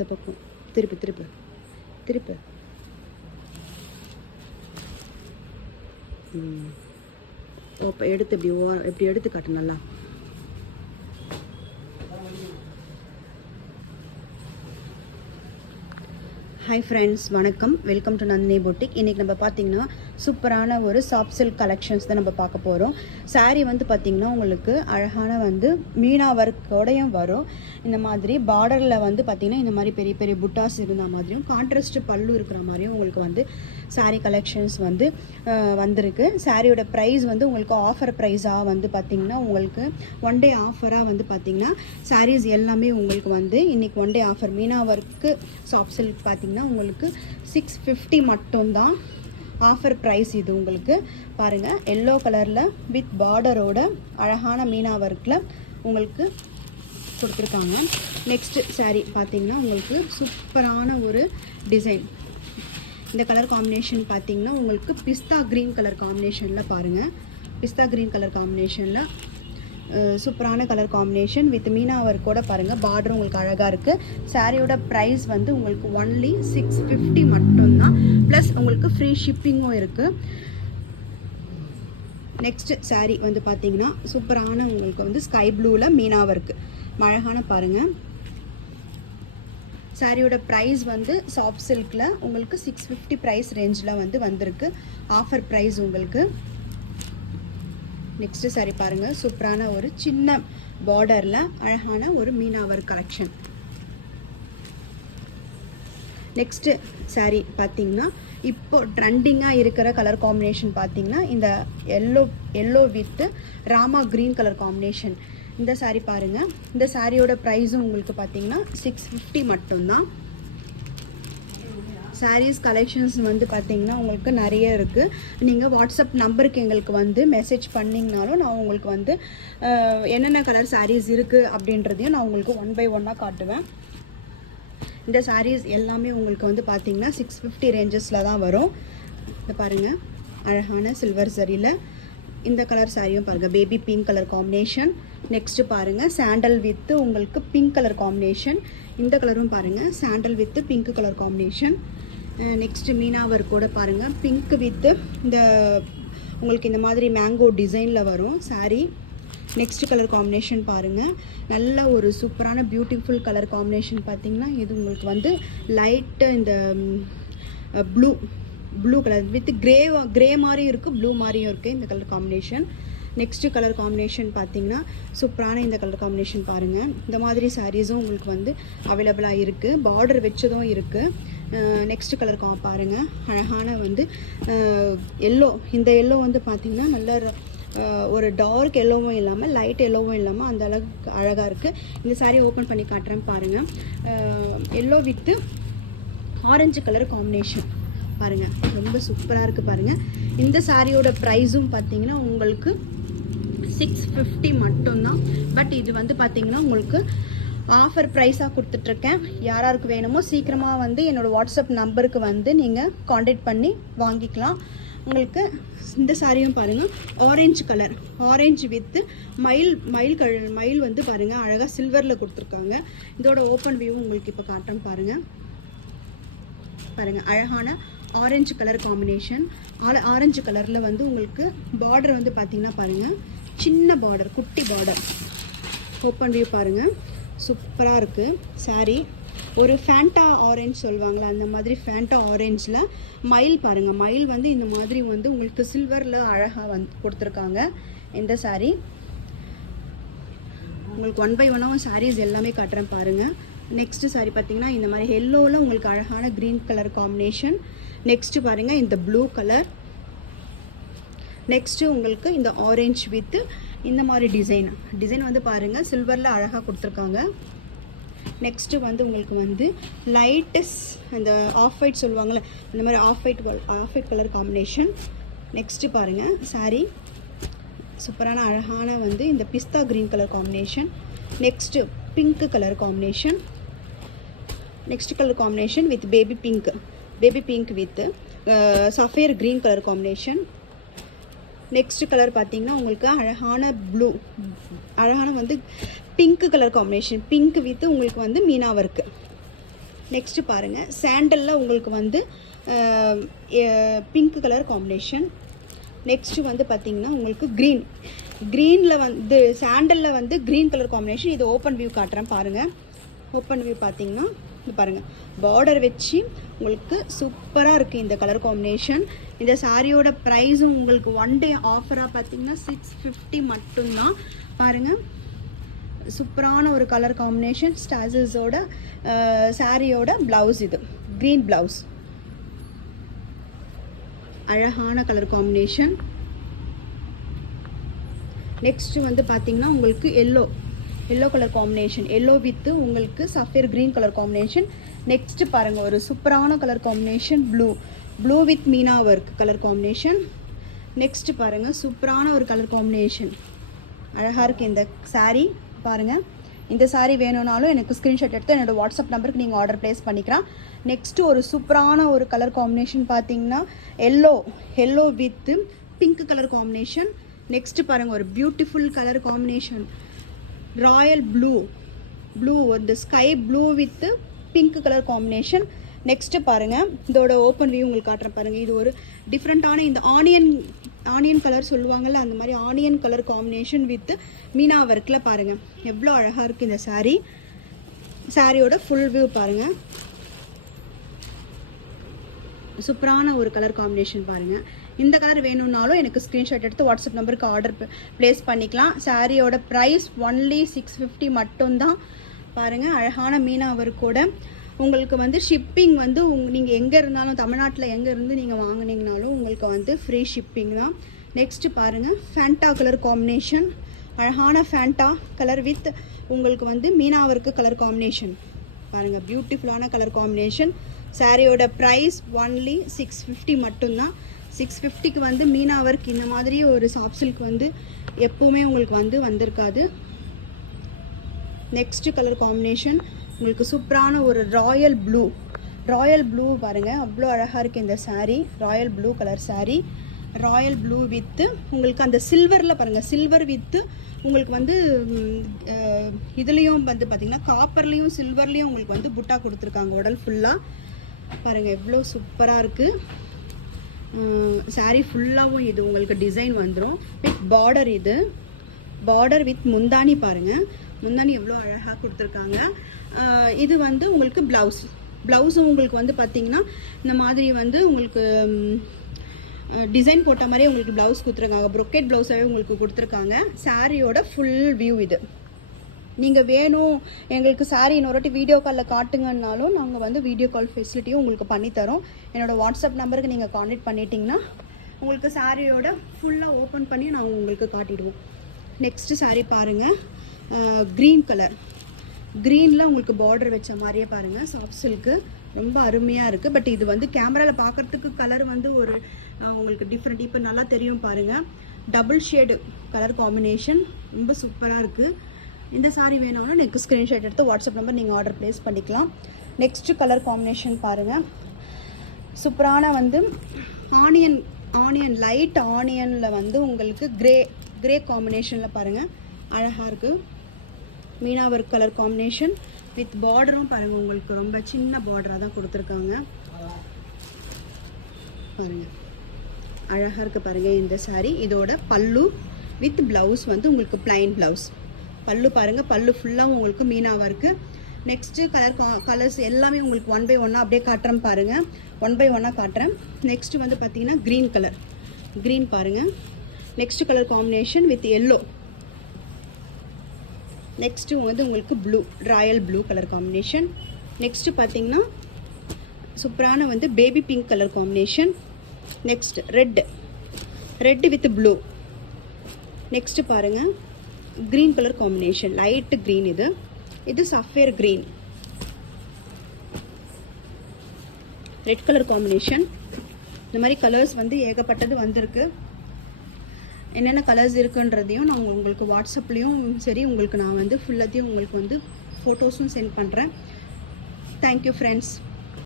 இந்த பக்கம் திருப்பு திருப்பு திருப்பு. இப்போ எடுத்து இப்படி எடுத்து காட்டு நல்லா. ஹாய் ஃப்ரெண்ட்ஸ், வணக்கம். Welcome to Nandini boutique. இன்றைக்கி நம்ம பார்த்திங்கன்னா சூப்பரான ஒரு சாஃப்ட் சில்க் கலெக்ஷன்ஸ் தான் நம்ம பார்க்க போகிறோம். சாரீ வந்து பார்த்திங்கன்னா உங்களுக்கு அழகான வந்து மீனா ஒர்க்கோடையும் வரும். இந்த மாதிரி பார்டரில் வந்து பார்த்திங்கன்னா இந்த மாதிரி பெரிய பெரிய புட்டாஸ் இருந்த மாதிரியும் கான்ட்ராஸ்ட் பல்லு இருக்கிற மாதிரியும் உங்களுக்கு வந்து சாரீ கலெக்ஷன்ஸ் வந்து வந்திருக்கு. சாரியோட ப்ரைஸ் வந்து உங்களுக்கு ஆஃபர் ப்ரைஸாக வந்து பார்த்திங்கன்னா உங்களுக்கு ஒன் டே ஆஃபராக வந்து பார்த்திங்கன்னா சாரீஸ் எல்லாமே உங்களுக்கு வந்து இன்றைக்கி one day offer Meena work soft silk பார்த்திங்கன்னா உங்களுக்கு 650 மட்டும்தான் ஆஃபர் ப்ரைஸ். இது உங்களுக்கு பாருங்கள், எல்லோ கலரில் வித் பார்டரோட அழகான மீனா ஒர்க்கில் உங்களுக்கு கொடுத்துருக்காங்க. நெக்ஸ்ட்டு சாரீ பார்த்திங்கன்னா உங்களுக்கு சூப்பரான ஒரு டிசைன். இந்த கலர் காம்பினேஷன் பார்த்திங்கன்னா உங்களுக்கு பிஸ்தா க்ரீன் கலர் காம்பினேஷனில் பாருங்கள், பிஸ்தா க்ரீன் கலர் காம்பினேஷனில் சூப்பரான கலர் காம்பினேஷன் வித் மீனா ஒர்க்கோட பாருங்கள். பார்டர் உங்களுக்கு அழகாக இருக்குது. சாரியோட ப்ரைஸ் வந்து உங்களுக்கு ஒன்லி 650 மட்டும்தான். ப்ளஸ் உங்களுக்கு ஃப்ரீ ஷிப்பிங்கும் இருக்குது. நெக்ஸ்ட் சாரீ வந்து பார்த்தீங்கன்னா சூப்பரான உங்களுக்கு வந்து ஸ்கை ப்ளூவில் மீனா ஒர்க்கு அழகான பாருங்கள். சாரியோட ப்ரைஸ் வந்து சாஃப்ட் சில்கில் உங்களுக்கு 650 ப்ரைஸ் ரேஞ்சில் வந்து வந்திருக்கு. ஆஃபர் ப்ரைஸ் உங்களுக்கு. நெக்ஸ்ட்டு சாரீ பாருங்கள், சூப்பரான ஒரு சின்ன பார்டரில் அழகான ஒரு Meena work collection. Next sari பார்த்திங்கன்னா இப்போ ட்ரெண்டிங்காக இருக்கிற கலர் காம்பினேஷன் பார்த்திங்கன்னா இந்த yellow with Rama green colour combination. இந்த சாரீ பாருங்கள். இந்த சாரியோட ப்ரைஸும் உங்களுக்கு பார்த்திங்கன்னா 650 மட்டும்தான். சாரீஸ் கலெக்ஷன்ஸ் வந்து பார்த்திங்கன்னா உங்களுக்கு நிறைய இருக்குது. நீங்கள் வாட்ஸ்அப் நம்பருக்கு எங்களுக்கு வந்து மெசேஜ் பண்ணிங்கனாலும் நான் உங்களுக்கு வந்து என்னென்ன கலர் சாரீஸ் இருக்குது அப்படின்றதையும் நான் உங்களுக்கு ஒன் பை ஒன்னாக காட்டுவேன். இந்த சாரீஸ் எல்லாமே உங்களுக்கு வந்து பார்த்திங்கன்னா 650 ரேஞ்சஸில் தான் வரும். இதை பாருங்கள், அழகான சில்வர் சரியில் இந்த கலர் சாரியும் பாருங்கள், baby pink colour combination. Next பாருங்கள், சாண்டல் வித்து உங்களுக்கு பிங்க் கலர் காம்பினேஷன். இந்த கலரும் பாருங்கள், sandal with pink colour combination. Next meena ஒர்க்கோட பாருங்கள், பிங்க் வித்து இந்த உங்களுக்கு இந்த மாதிரி மேங்கோ டிசைனில் வரும் சாரீ. நெக்ஸ்ட் கலர் காம்பினேஷன் பாருங்கள், நல்ல ஒரு சூப்பரான பியூட்டிஃபுல் கலர் காம்பினேஷன் பார்த்திங்கன்னா இது உங்களுக்கு வந்து லைட்டு இந்த ப்ளூ கலர் வித் கிரே மாதிரியும் இருக்குது, ப்ளூ மாதிரியும் இருக்குது இந்த colour combination. Next colour combination பார்த்திங்கன்னா சூப்பரான இந்த கலர் காம்பினேஷன் பாருங்கள். இந்த மாதிரி சாரீஸும் உங்களுக்கு வந்து அவைலபிளாக இருக்குது, பார்டர் வச்சதும் இருக்குது. நெக்ஸ்ட் கலர் பாருங்கள், அழகான வந்து எல்லோ. இந்த எல்லோ வந்து பார்த்திங்கன்னா நல்ல ஒரு டார்க் எல்லோவும் இல்லாமல் லைட் எல்லோவும் இல்லாமல் அந்த அளவுக்கு அழகாக இருக்குது. இந்த சாரீ ஓப்பன் பண்ணி காட்டுறேன் பாருங்கள். Yellow with orange colour combination பாருங்கள், ரொம்ப சூப்பராக இருக்குது பாருங்கள். இந்த சாரியோட ப்ரைஸும் பார்த்திங்கன்னா உங்களுக்கு 650 மட்டும்தான். பட் இது வந்து பார்த்திங்கன்னா உங்களுக்கு ஆஃபர் ப்ரைஸாக கொடுத்துட்ருக்கேன். யாராருக்கு வேணுமோ சீக்கிரமாக வந்து என்னோடய வாட்ஸ்அப் நம்பருக்கு வந்து நீங்கள் காண்டாக்ட் பண்ணி வாங்கிக்கலாம். உங்களுக்கு இந்த சாரியும் பாருங்கள், ஆரஞ்சு கலர், ஆரஞ்சு வித்து மயில் வந்து பாருங்கள் அழகாக சில்வரில் கொடுத்துருக்காங்க. இதோட ஓப்பன் வியூவும் உங்களுக்கு இப்போ காட்டுறேன் பாருங்கள். அழகான ஆரஞ்சு கலர் காம்பினேஷன். ஆரஞ்சு கலரில் வந்து உங்களுக்கு பார்டர் வந்து பார்த்திங்கன்னா பாருங்கள், சின்ன பார்டர், குட்டி பார்டர். ஓப்பன் வியூ பாருங்கள், சூப்பராக இருக்குது சாரீ. ஒரு ஃபேண்டா ஆரஞ்சு சொல்லுவாங்களே அந்த மாதிரி ஃபேண்டா ஆரஞ்சில் மயில் பாருங்கள், மயில் வந்து இந்த மாதிரி வந்து உங்களுக்கு சில்வரில் அழகாக வந்து கொடுத்துருக்காங்க. இந்த சாரீ உங்களுக்கு ஒன் பை ஒன்னாகவும் சாரீஸ் எல்லாமே காட்டுறேன் பாருங்கள். நெக்ஸ்ட்டு சாரீ பார்த்திங்கன்னா இந்த மாதிரி எல்லோவில் உங்களுக்கு அழகான க்ரீன் கலர் காம்பினேஷன். நெக்ஸ்ட்டு பாருங்கள் இந்த ப்ளூ கலர். நெக்ஸ்ட்டு உங்களுக்கு இந்த ஆரஞ்சு வித்து இந்த மாதிரி டிசைன் வந்து பாருங்கள் சில்வரில் அழகாக கொடுத்துருக்காங்க. நெக்ஸ்ட்டு வந்து உங்களுக்கு வந்து லைட்டஸ் அந்த ஆஃப் ஒயிட் சொல்லுவாங்கள்ல அந்த மாதிரி off white colour combination. Next பாருங்கள் சாரீ சூப்பரான அழகான வந்து இந்த pista green colour combination. Next pink colour combination. Next colour combination with baby pink with sapphire green colour combination. Next colour பார்த்திங்கன்னா உங்களுக்கு அழகான வந்து pink colour combination, pink with உங்களுக்கு வந்து மீனா ஒர்க்கு. நெக்ஸ்ட்டு பாருங்கள், சாண்டலில் உங்களுக்கு வந்து பிங்க் கலர் காம்பினேஷன். நெக்ஸ்ட்டு வந்து பார்த்திங்கன்னா உங்களுக்கு க்ரீனில் வந்து சாண்டலில் வந்து க்ரீன் கலர் காம்பினேஷன். இது ஓப்பன் வியூ காட்டுறேன் பாருங்கள். ஓப்பன் வியூ பார்த்திங்கன்னா இது பாருங்கள், பார்டர் வச்சு உங்களுக்கு சூப்பராக இருக்குது இந்த கலர் காம்பினேஷன். இந்த சாரியோட ப்ரைஸும் உங்களுக்கு ஒன் டே ஆஃபராக பார்த்திங்கன்னா 650 மட்டும்தான். பாருங்கள், சூப்பரான ஒரு கலர் காம்பினேஷன். ஸ்டாசஸோட சாரியோட ப்ளவுஸ், இது க்ரீன் ப்ளவுஸ், அழகான கலர் காம்பினேஷன். நெக்ஸ்ட்டு வந்து பார்த்திங்கன்னா உங்களுக்கு yellow colour combination, yellow with உங்களுக்கு sapphire green colour combination. Next பாருங்கள், ஒரு சூப்பரான colour combination, blue with meena work colour combination. Next பாருங்கள், சூப்பரான ஒரு கலர் காம்பினேஷன், அழகாக இருக்குது இந்த சாரீ. பாருங்கள், இந்த சாரீ வேணும்னாலும் எனக்கு ஸ்க்ரீன்ஷாட் எடுத்து என்னோடய வாட்ஸ்அப் நம்பருக்கு நீங்கள் ஆர்டர் ப்ளேஸ் பண்ணிக்கலாம். நெக்ஸ்ட்டு ஒரு சூப்பரான ஒரு கலர் காம்பினேஷன் பார்த்தீங்கன்னா yellow with pink colour combination. Next பாருங்கள், ஒரு beautiful colour combination, royal blue இந்த sky blue with pink colour combination. Next பாருங்கள், இதோட ஓப்பன் வியூ உங்களுக்கு காட்டுறேன் பாருங்கள். இது ஒரு டிஃப்ரெண்ட்டான இந்த ஆனியன் கலர் சொல்லுவாங்கள்ல, அந்த மாதிரி onion colour combination with Meena ஒர்க்கில் பாருங்கள் எவ்வளோ அழகாக இருக்குது இந்த சாரியோட ஃபுல் வியூ பாருங்கள். சூப்பரான ஒரு கலர் காம்பினேஷன் பாருங்கள். இந்த கலர் வேணும்னாலும் எனக்கு ஸ்க்ரீன்ஷாட் எடுத்து வாட்ஸ்அப் நம்பருக்கு ஆர்டர் ப்ளேஸ் பண்ணிக்கலாம். சாரியோட ப்ரைஸ் ஒன்லி 650 மட்டும்தான். பாருங்கள், அழகான மீனா ஒர்க்கோட உங்களுக்கு வந்து ஷிப்பிங் வந்து நீங்கள் எங்கே இருந்தாலும் தமிழ்நாட்டில் எங்கே இருந்து நீங்கள் வாங்கினீங்கனாலும் உங்களுக்கு வந்து ஃப்ரீ ஷிப்பிங் தான். நெக்ஸ்ட்டு பாருங்கள், ஃபேண்டா கலர் காம்பினேஷன், அழகான ஃபேண்டா கலர் வித் உங்களுக்கு வந்து மீனா ஒர்க்கு கலர் காம்பினேஷன் பாருங்கள், பியூட்டிஃபுல்லான கலர் காம்பினேஷன். சாரியோட ப்ரைஸ் ஒன்லி 650 மட்டும்தான். 650க்கு வந்து மீனா ஒர்க் இந்த மாதிரி ஒரு சாஃப்ட் சில்க் வந்து எப்போவுமே உங்களுக்கு வந்து வந்திருக்காது. நெக்ஸ்ட்டு கலர் காம்பினேஷன் உங்களுக்கு சூப்பரான ஒரு ராயல் ப்ளூ பாருங்கள், அவ்வளோ அழகாக இருக்குது இந்த sari. Royal blue colour sari, Royal blue with உங்களுக்கு அந்த சில்வரில் பாருங்கள், சில்வர் வித்து உங்களுக்கு வந்து இதுலேயும் வந்து பார்த்திங்கன்னா காப்பர்லேயும் சில்வர்லேயும் உங்களுக்கு வந்து புட்டா கொடுத்துருக்காங்க உடல் ஃபுல்லாக. பாருங்கள் எவ்வளோ சூப்பராக இருக்குது சாரீ ஃபுல்லாகவும். இது உங்களுக்கு டிசைன் வந்துடும் வித் பார்டர், இது பார்டர் வித் முந்தானி பாருங்கள், முந்தானி எவ்வளோ அழகாக கொடுத்துருக்காங்க. இது வந்து உங்களுக்கு ப்ளவுஸும் உங்களுக்கு வந்து பார்த்திங்கன்னா இந்த மாதிரி வந்து உங்களுக்கு டிசைன் போட்ட மாதிரியே உங்களுக்கு ப்ளவுஸ் கொடுத்துருக்காங்க, ப்ரொக்கெட் ப்ளவுஸாகவே உங்களுக்கு கொடுத்துருக்காங்க. சாரியோட ஃபுல் வியூ இது. நீங்கள் வேணும் எங்களுக்கு சாரீ இன்னொரு வீடியோ காலில் காட்டுங்கன்னாலும் நாங்கள் வந்து வீடியோ கால் ஃபெசிலிட்டியும் உங்களுக்கு பண்ணித்தரோம். என்னோடய வாட்ஸ்அப் நம்பருக்கு நீங்கள் கான்டெக்ட் பண்ணிட்டீங்கன்னா உங்களுக்கு சாரியோட ஃபுல்லாக ஓப்பன் பண்ணி நாங்கள் உங்களுக்கு காட்டிடுவோம். நெக்ஸ்ட்டு சாரீ பாருங்கள், க்ரீன் கலர், க்ரீனில் உங்களுக்கு பார்டர் வச்ச மாதிரியே பாருங்கள், சாஃப்ட் சில்க்கு ரொம்ப அருமையாக இருக்குது. பட் இது வந்து கேமராவில் பார்க்குறதுக்கு கலர் வந்து ஒரு உங்களுக்கு டிஃப்ரெண்ட், இப்போ நல்லா தெரியும் பாருங்கள். டபுள் ஷேடு கலர் காம்பினேஷன் ரொம்ப சூப்பராக இருக்குது. இந்த சாரீ வேணும்னா எனக்கு ஸ்க்ரீன்ஷாட் எடுத்து வாட்ஸ்அப் நம்பர் நீங்கள் ஆர்டர் ப்ளேஸ் பண்ணிக்கலாம். நெக்ஸ்ட்டு கலர் காம்பினேஷன் பாருங்கள், சூப்பரான வந்து ஆனியன் லைட் ஆனியனில் வந்து உங்களுக்கு கிரே காம்பினேஷனில் பாருங்கள் அழகாக இருக்குது. Meena work colour combination with பார்டரும் பாருங்கள், உங்களுக்கு ரொம்ப சின்ன பார்டராக தான் கொடுத்துருக்காங்க பாருங்கள், அழகாக இருக்குது பாருங்கள் இந்த சாரீ. இதோட பல்லு வித் ப்ளவுஸ் வந்து உங்களுக்கு ப்ளைன் ப்ளவுஸ், பல்லு பாருங்கள், பல்லு ஃபுல்லாகவும் உங்களுக்கு மீனா ஒர்க்கு. நெக்ஸ்ட்டு கலர்ஸ் எல்லாமே உங்களுக்கு 1 by 1 அப்படியே காட்டுறேன் பாருங்கள், 1 by 1 காட்டுறேன். நெக்ஸ்ட்டு வந்து பார்த்தீங்கன்னா க்ரீன் பாருங்கள், next colour combination with yellow. Next வந்து உங்களுக்கு royal blue colour combination. Next பார்த்தீங்கன்னா சூப்பரான வந்து baby pink colour combination. Next red with blue. Next பாருங்கள் green colour combination, light green, இது sapphire green. Red colour combination. இந்த மாதிரி கலர்ஸ் வந்து ஏகப்பட்டது வந்திருக்கு. என்னென்ன கலர்ஸ் இருக்குன்றதையும் நான் உங்களுக்கு வாட்ஸ்அப்லேயும் சரி உங்களுக்கு நான் வந்து ஃபுல்லாத்தையும் உங்களுக்கு வந்து ஃபோட்டோஸும் சென்ட் பண்ணுறேன். Thank you friends.